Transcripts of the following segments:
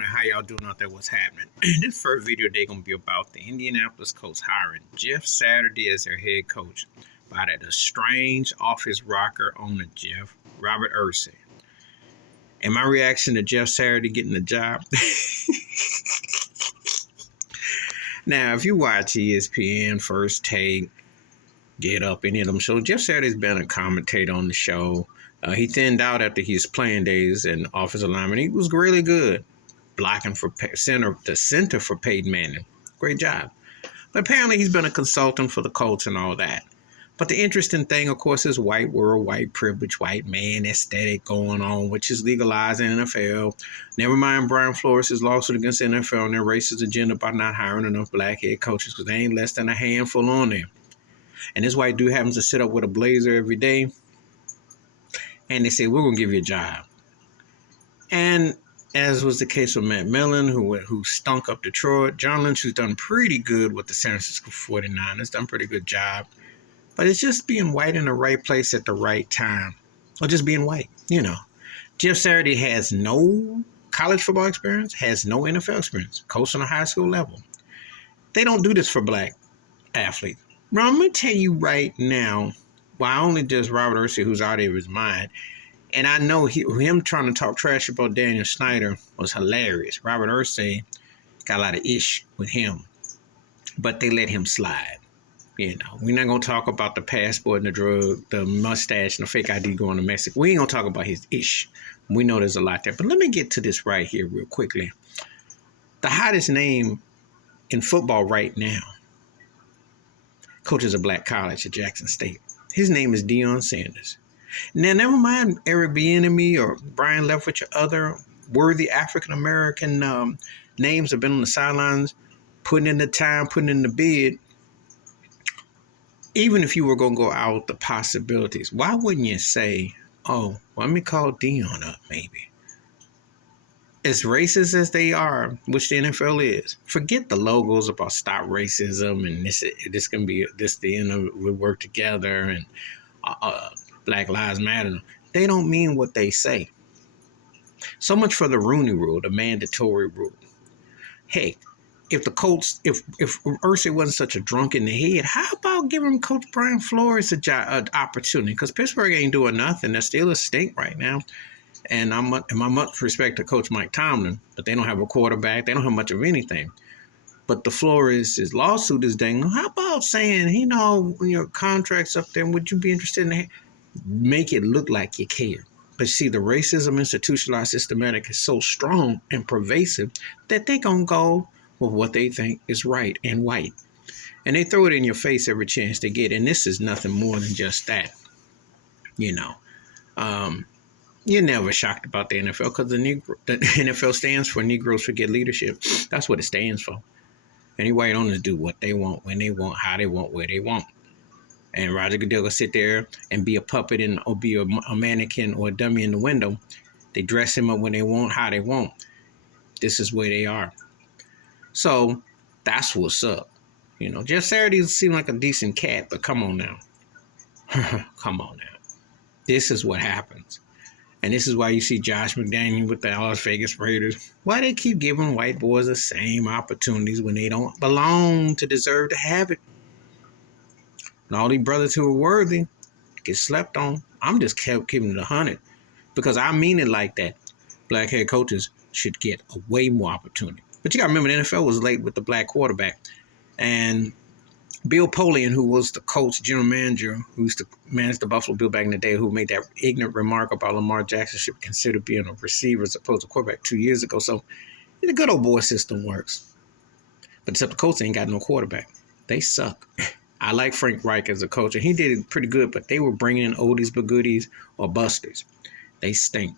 morning. How y'all doing out there? What's happening? This first video today gonna be about the Indianapolis Colts hiring Jeff Saturday as their head coach by that strange office rocker owner Robert Irsay. And my reaction to Jeff Saturday getting the job. Now, if you watch ESPN, First Take, Get Up, any of them shows, Jeff Saturday's been a commentator on the show. He thinned out after his playing days in offensive lineman. He was really good, blocking for the center for Peyton Manning. Great job. But apparently he's been a consultant for the Colts and all that. But the interesting thing, of course, is white world, white privilege, white man aesthetic going on, which is legalized in the NFL. Never mind Brian Flores' lawsuit against the NFL and their racist agenda by not hiring enough black head coaches because there ain't less than a handful on there. And this white dude happens to sit up with a blazer every day. And they say, we're going to give you a job. And as was the case with Matt Millen, who stunk up Detroit, John Lynch, who's done pretty good with the San Francisco 49ers, done a pretty good job. But it's just being white in the right place at the right time. Or just being white, you know. Jeff Saturday has no college football experience, has no NFL experience, coached on a high school level. They don't do this for black athletes. Bro, I'm going to tell you right now, why only just Robert Irsay, who's out of his mind, and I know him trying to talk trash about Daniel Snyder was hilarious. Robert Irsay got a lot of ish with him, but they let him slide. You know, we're not going to talk about the passport and the drug, the mustache and the fake ID going to Mexico. We ain't going to talk about his ish. We know there's a lot there. But let me get to this right here real quickly. The hottest name in football right now coaches a black college at Jackson State. His name is Deion Sanders. Now, never mind Eric Bieniemy or Brian Leftwich or other worthy African-American names have been on the sidelines, putting in the time, putting in the bid. Even if you were going to go out the possibilities, why wouldn't you say, oh, well, let me call Deion up maybe? As racist as they are, which the NFL is, forget the logos about stop racism and this can be this the end of we work together and Black Lives Matter. They don't mean what they say. So much for the Rooney Rule, the mandatory rule. Hey, if the Colts, if Irsay wasn't such a drunk in the head, how about giving Coach Brian Flores an opportunity? Because Pittsburgh ain't doing nothing. The Steelers stink right now. And I much respect to Coach Mike Tomlin, but they don't have a quarterback. They don't have much of anything. But the Flores' lawsuit is dang. How about saying, you know, when your contract's up there, would you be interested in make it look like you care? But see, the racism, institutionalized, systematic is so strong and pervasive that they gonna go with what they think is right and white. And they throw it in your face every chance they get. And this is nothing more than just that, you know. You're never shocked about the NFL because the NFL stands for Negroes Forget Leadership. That's what it stands for. Any white owners do what they want, when they want, how they want, where they want. And Roger Goodell will sit there and be a puppet or be a mannequin or a dummy in the window. They dress him up when they want, how they want. This is where they are. So that's what's up. You know, Jeff Saturday seemed like a decent cat, but come on now. Come on now. This is what happens. And this is why you see Josh McDaniel with the Las Vegas Raiders. Why they keep giving white boys the same opportunities when they don't belong to deserve to have it. And all these brothers who are worthy get slept on. I'm just keeping it 100 because I mean it like that. Black head coaches should get a way more opportunity. But you got to remember, the NFL was late with the black quarterback. And Bill Polian, who was the Colts general manager, who used to manage the Buffalo Bills back in the day, who made that ignorant remark about Lamar Jackson should be considered being a receiver as opposed to quarterback 2 years ago. So the good old boy system works. But except the Colts ain't got no quarterback. They suck. I like Frank Reich as a coach, and he did it pretty good, but they were bringing in oldies but goodies or busters. They stink.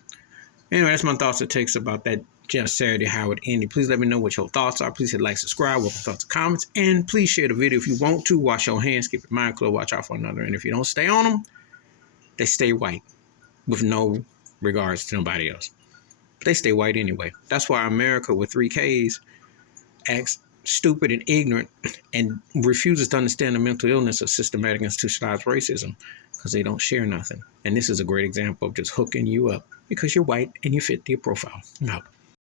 Anyway, that's my thoughts and takes about that Jeff Saturday Howard Indy. Please let me know what your thoughts are. Please hit like, subscribe, with your thoughts and comments, and please share the video if you want to. Wash your hands, keep your mind clear, watch out for another. And if you don't stay on them, they stay white with no regards to nobody else. But they stay white anyway. That's why America with 3 Ks acts stupid and ignorant and refuses to understand the mental illness of systematic institutionalized racism because they don't share nothing. And this is a great example of just hooking you up because you're white and you fit their profile. I'm out.